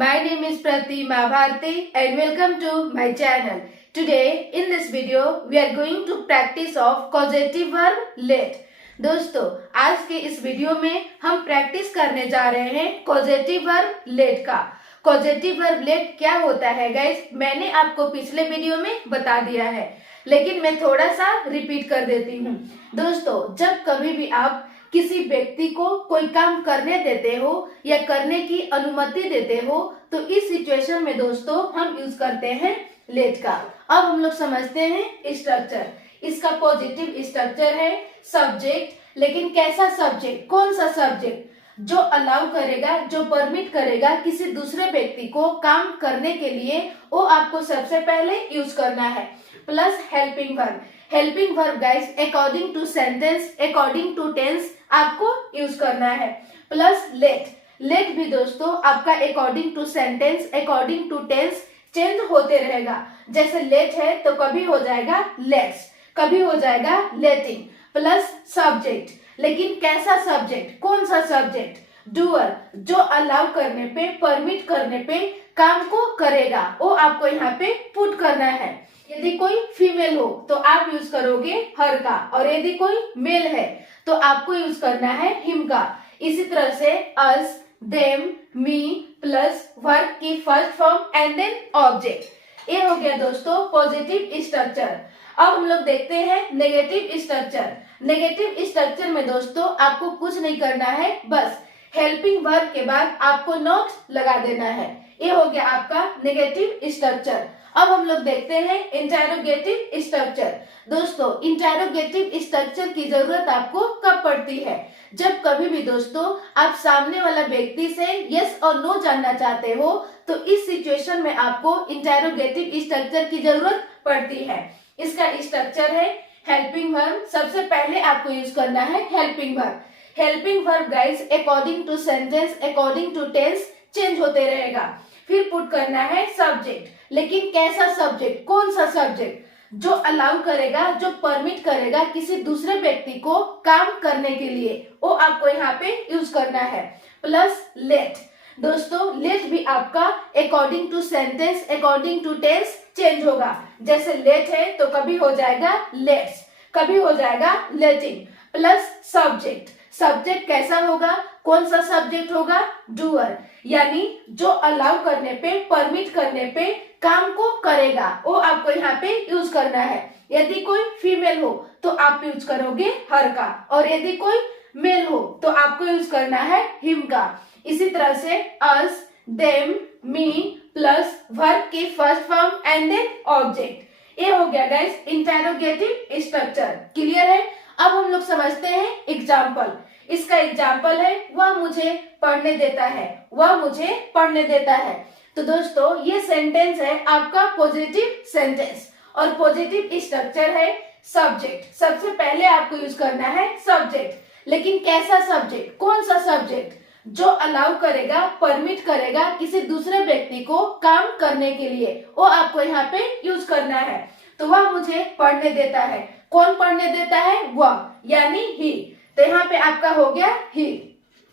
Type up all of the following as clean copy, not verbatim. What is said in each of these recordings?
My name is Pratima Bharti and welcome to my channel. Today in this video we are going to practice of causative verb let. दोस्तों आज के इस video में हम practice करने जा रहे हैं causative verb let का। causative verb let क्या होता है गाइस, मैंने आपको पिछले वीडियो में बता दिया है, लेकिन मैं थोड़ा सा रिपीट कर देती हूँ। दोस्तों जब कभी भी आप किसी व्यक्ति को कोई काम करने देते हो या करने की अनुमति देते हो तो इस सिचुएशन में दोस्तों हम यूज करते हैं लेट का। अब हम लोग समझते हैं स्ट्रक्चर। इसका पॉजिटिव स्ट्रक्चर है सब्जेक्ट, लेकिन कैसा सब्जेक्ट, कौन सा सब्जेक्ट जो अलाउ करेगा, जो परमिट करेगा किसी दूसरे व्यक्ति को काम करने के लिए, वो आपको सबसे पहले यूज करना है। Plus helping verb. Helping verb guys according to sentence, according to tense आपको यूज करना है। Plus let. लेट भी दोस्तों आपका according to sentence, according to tense change होते रहेगा। जैसे लेट है तो कभी हो जाएगा लेट्स, कभी हो जाएगा लेटिंग। प्लस सब्जेक्ट, लेकिन कैसा सब्जेक्ट, कौन सा सब्जेक्ट, डूअर जो अलाउ करने पे, परमिट करने पे काम को करेगा, वो आपको यहाँ पे पुट करना है। यदि कोई फीमेल हो तो आप यूज करोगे हर का, और यदि कोई मेल है तो आपको यूज करना है हिम का। इसी तरह से us, them, me plus verb की first form and then object. ये हो गया दोस्तों पॉजिटिव स्ट्रक्चर। अब हम लोग देखते हैं नेगेटिव स्ट्रक्चर। नेगेटिव स्ट्रक्चर में दोस्तों आपको कुछ नहीं करना है, बस हेल्पिंग वर्ब के बाद आपको नॉट लगा देना है। ये हो गया आपका नेगेटिव स्ट्रक्चर। अब हम लोग देखते हैं इंटेरोगेटिव स्ट्रक्चर। दोस्तों इंटेरोगेटिव स्ट्रक्चर की जरूरत आपको कब पड़ती है, जब कभी भी दोस्तों आप सामने वाला व्यक्ति से यस और नो जानना चाहते हो, तो इस सिचुएशन में आपको इंटेरोगेटिव स्ट्रक्चर की जरूरत पड़ती है। इसका स्ट्रक्चर है हेल्पिंग वर्ब। सबसे पहले आपको यूज करना है helping verb. Helping verb guys according to sentence, according to tense change होते रहेगा। फिर पुट करना है सब्जेक्ट, लेकिन कैसा सब्जेक्ट, कौन सा सब्जेक्ट जो अलाउ करेगा, जो परमिट करेगा किसी दूसरे व्यक्ति को काम करने के लिए, वो आपको यहाँ पे यूज करना है। Plus late. दोस्तों लेट भी आपका according to sentence, according to tense change होगा। जैसे लेट है तो कभी हो जाएगा लेट्स, कभी हो जाएगा लेटिंग। Plus subject. सब्जेक्ट कैसा होगा, कौन सा सब्जेक्ट होगा, डूअर, यानी जो अलाउ करने पे, परमिट करने पे काम को करेगा, वो आपको यहाँ पे यूज करना है। यदि कोई फीमेल हो तो आप यूज करोगे हर का, और यदि कोई मेल हो तो आपको यूज करना है हिम का। इसी तरह से us, them, me plus verb की first form and then object. ये हो गया गाइस इंटेरोगेटिव स्ट्रक्चर। क्लियर है? अब हम लोग समझते हैं एग्जाम्पल। इसका एग्जाम्पल है वह मुझे पढ़ने देता है, वह मुझे पढ़ने देता है। तो दोस्तों ये सेंटेंस है आपका पॉजिटिव सेंटेंस, और पॉजिटिव स्ट्रक्चर है सब्जेक्ट। सबसे पहले आपको यूज करना है सब्जेक्ट, लेकिन कैसा सब्जेक्ट, कौन सा सब्जेक्ट जो अलाउ करेगा, परमिट करेगा किसी दूसरे व्यक्ति को काम करने के लिए, वो आपको यहाँ पे यूज करना है। तो वह मुझे पढ़ने देता है। कौन पढ़ने देता है, वह, यानी ही। तो यहाँ पे आपका हो गया ही।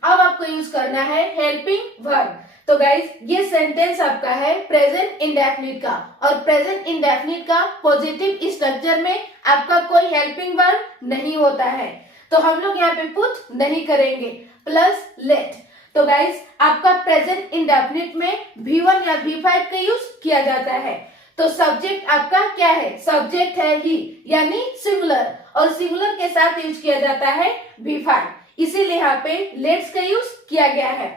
अब आपको यूज करना है हेल्पिंग वर्ब। तो गाइस ये सेंटेंस आपका है प्रेजेंट इंडेफिनिट का, और प्रेजेंट इंडेफिनिट का पॉजिटिव स्ट्रक्चर में आपका कोई हेल्पिंग वर्ब नहीं होता है, तो हम लोग यहाँ पे पुट नहीं करेंगे। Plus let. तो गाइस आपका प्रेजेंट इंडेफिनिट में V1 या V5 का यूज किया जाता है। तो सब्जेक्ट आपका क्या है, सब्जेक्ट है ही, यानी सिंगुलर, और सिंगुलर के साथ यूज किया जाता है V5, इसीलिए यहाँ पे लेट्स का यूज किया गया है।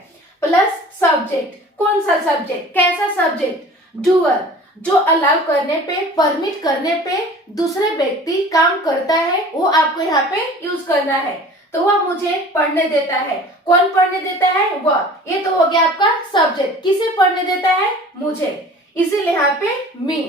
Plus subject. कौन सा सब्जेक्ट, कैसा सब्जेक्ट, डूअर जो अलाउ करने पे, परमिट करने पे दूसरे व्यक्ति काम करता है, वो आपको यहाँ पे यूज करना है। तो वह मुझे पढ़ने देता है। कौन पढ़ने देता है, वह। ये तो हो गया आपका सब्जेक्ट। किसे पढ़ने देता है, मुझे, इसीलिए यहाँ पे मी।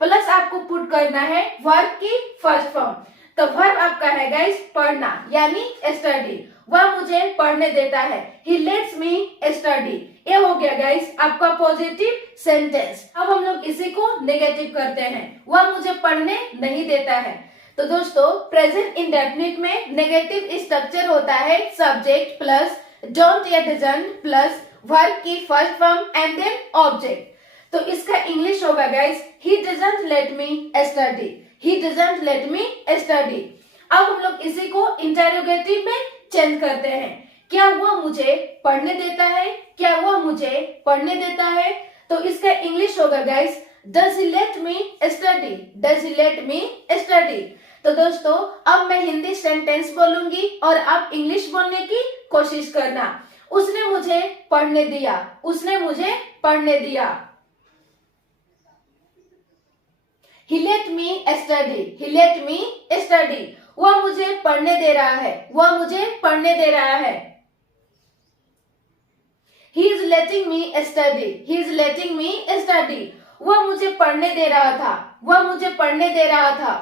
प्लस आपको पुट करना है वर्ब की फर्स्ट फॉर्म। तो वर्ब आपका है गाइस पढ़ना, यानी स्टडी। वह मुझे पढ़ने देता है, ही लेट्स मी स्टडी। ये हो गया गाइस आपका पॉजिटिव सेंटेंस। अब हम लोग इसी को नेगेटिव करते हैं, वह मुझे पढ़ने नहीं देता है। तो दोस्तों प्रेजेंट इंडेफिनिट में नेगेटिव स्ट्रक्चर होता है सब्जेक्ट प्लस डोंट या डजंट प्लस वर्ब की first form and then object. तो इसका इंग्लिश होगा guys, he doesn't let me study, he doesn't let me study. अब हम लोग इसी को इंटेरोगेटिव में चेंज करते हैं। क्या वह मुझे पढ़ने देता है, क्या वह मुझे पढ़ने देता है। तो इसका इंग्लिश होगा guys, does he late me study, does he late me study. तो दोस्तों अब मैं हिंदी सेंटेंस बोलूंगी और आप इंग्लिश बोलने की कोशिश करना। उसने मुझे पढ़ने दिया, उसने मुझे पढ़ने दिया। He let me study, he let me study। वह मुझे पढ़ने दे रहा है, वह मुझे पढ़ने दे रहा है। He is letting me study, he is letting me study। वह मुझे पढ़ने दे रहा था, वह मुझे पढ़ने दे रहा था।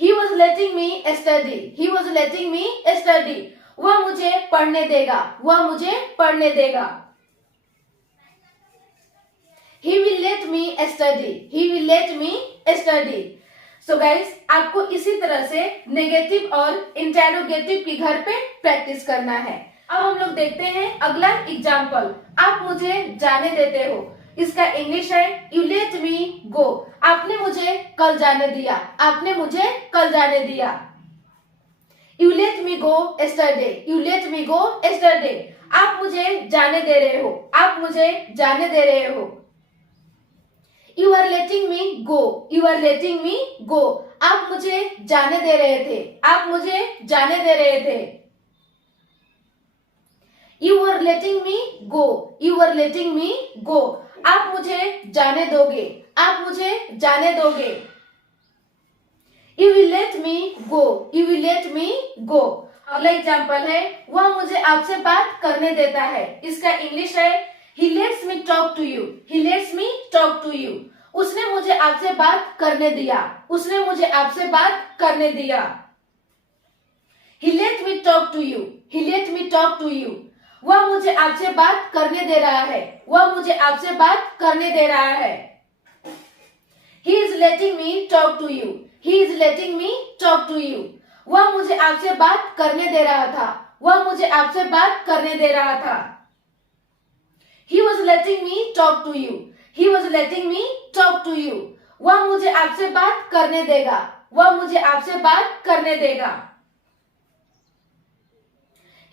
He was letting me study, he was letting me study। वह मुझे पढ़ने देगा, वह मुझे पढ़ने देगा। He will let me study, he will let me study। So guys, आपको इसी तरह से नेगेटिव और इंटेरोगेटिव की घर पे प्रैक्टिस करना है। अब हम लोग देखते हैं अगला एग्जाम्पल, आप मुझे जाने देते हो। इसका इंग्लिश है यू लेट मी गो। आपने मुझे कल जाने दिया, आपने मुझे कल जाने दिया। You let me go yesterday, you let me go yesterday. आप मुझे जाने दे रहे हो, आप मुझे जाने दे रहे हो। You are letting me go, you are letting me go. आप मुझे जाने दे रहे थे, आप मुझे जाने दे रहे थे। You are letting me go, you are letting me go. आप मुझे जाने दोगे, आप मुझे जाने दोगे। You will let me go, you will let me go. अगला एग्जाम्पल है वह मुझे आपसे बात करने देता है। इसका इंग्लिश है He lets me talk to you, he lets me talk to you। उसने मुझे आपसे बात करने दिया, उसने मुझे आपसे बात करने दिया। He let me talk to you, he let me talk to you। वह मुझे आपसे बात करने दे रहा है, वह मुझे आपसे बात करने दे रहा है। He is letting me talk to you, he is letting me talk to you। वह मुझे आपसे बात करने दे रहा था, वह मुझे आपसे बात करने दे रहा था। He was letting me talk to you, he was letting me talk to you। वह मुझे आपसे बात करने देगा, वह मुझे आपसे बात करने देगा।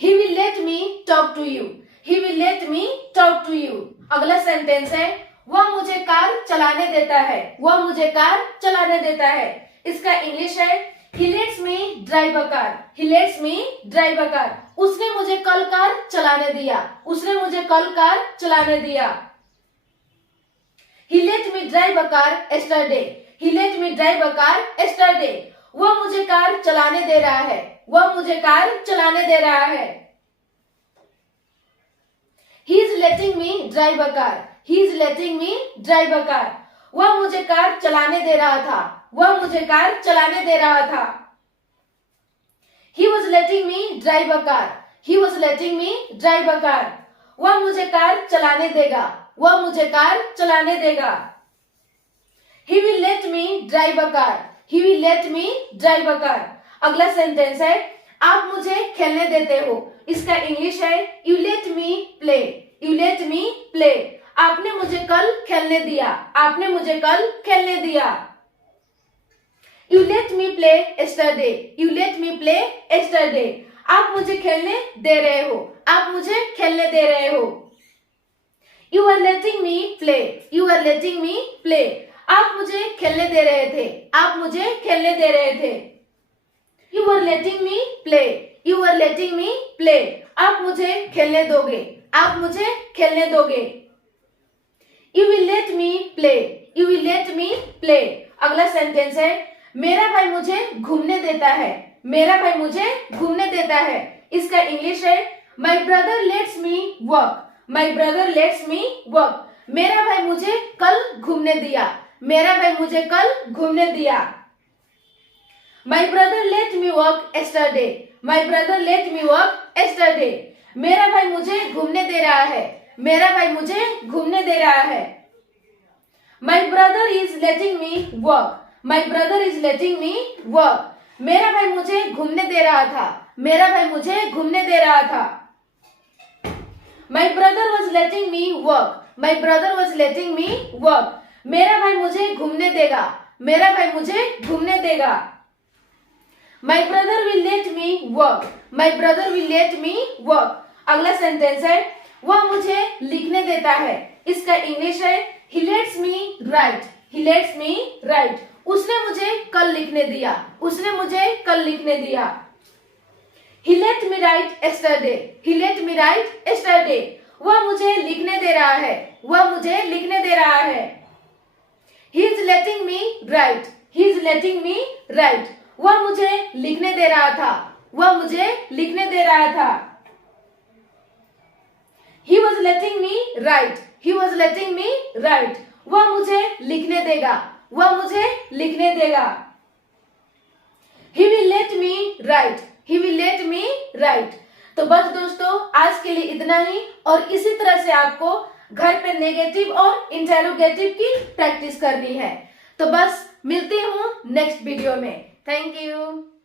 He will let me talk to you, he will let me talk to you। अगला सेंटेंस है वह मुझे कार चलाने देता है, वह मुझे कार चलाने देता है। इसका इंग्लिश है He lets me drive a car, he lets me drive a car। उसने मुझे कल कार चलाने दिया, उसने मुझे कल कार चलाने दिया। He let me drive a car yesterday, he let me drive a car yesterday। वह मुझे कार चलाने दे रहा है, वह मुझे कार चलाने दे रहा है। He is letting me drive a car, he is letting me drive a car। वह मुझे कार चलाने दे रहा था, वह मुझे कार चलाने दे रहा था। He was letting me drive a car, he was letting me drive a car। वह मुझे कार चलाने देगा, वह मुझे कार चलाने देगा। He will let me drive a car, he will let me drive a car। अगला सेंटेंस है आप मुझे खेलने देते हो। इसका इंग्लिश है You let me play, you let me play। आपने मुझे कल खेलने दिया, आपने मुझे कल खेलने दिया। You let me play yesterday, you let me play yesterday। आप मुझे खेलने दे रहे हो, आप मुझे खेलने दे रहे हो। You are letting me play, you are letting me play। आप मुझे खेलने दे रहे थे, आप मुझे खेलने दे रहे थे। You are letting me play, you are letting me play। आप मुझे खेलने दोगे, आप मुझे खेलने दोगे। You will let me play, you will let me play। अगला सेंटेंस है मेरा भाई मुझे घूमने देता है, मेरा भाई मुझे घूमने देता है। इसका इंग्लिश है My brother lets me work, my brother lets me work। मेरा भाई मुझे कल घूमने दिया, मेरा भाई मुझे कल घूमने दिया। My brother let me work yesterday, my brother let me work yesterday। मेरा भाई मुझे घूमने दे रहा है, मेरा भाई मुझे घूमने दे रहा है। My brother is letting me work, my brother is letting me work। मेरा भाई मुझे घूमने दे रहा था, मेरा भाई मुझे घूमने दे रहा था। My brother was letting me work, my brother was letting me work, मेरा भाई मुझे घूमने देगा, मेरा भाई मुझे घूमने देगा। My brother will let me work, my brother will let me work. अगला सेंटेंस है वह मुझे लिखने देता है, इसका इंग्लिश है he lets me write, he lets me write। उसने मुझे कल लिखने दिया, उसने मुझे कल लिखने दिया। he let me write yesterday, he let me write yesterday। वह मुझे लिखने दे रहा है, वह मुझे लिखने दे रहा है। he is letting me write, he is letting me write। वह मुझे लिखने दे रहा था, वह मुझे लिखने दे रहा था। He was letting me write, he was letting me write। वह मुझे लिखने देगा, वह मुझे लिखने देगा। He will let me write, he will let me write। तो बस दोस्तों आज के लिए इतना ही, और इसी तरह से आपको घर पे नेगेटिव और इंटेरोगेटिव की प्रैक्टिस करनी है। तो बस मिलती हूँ नेक्स्ट वीडियो में। Thank you.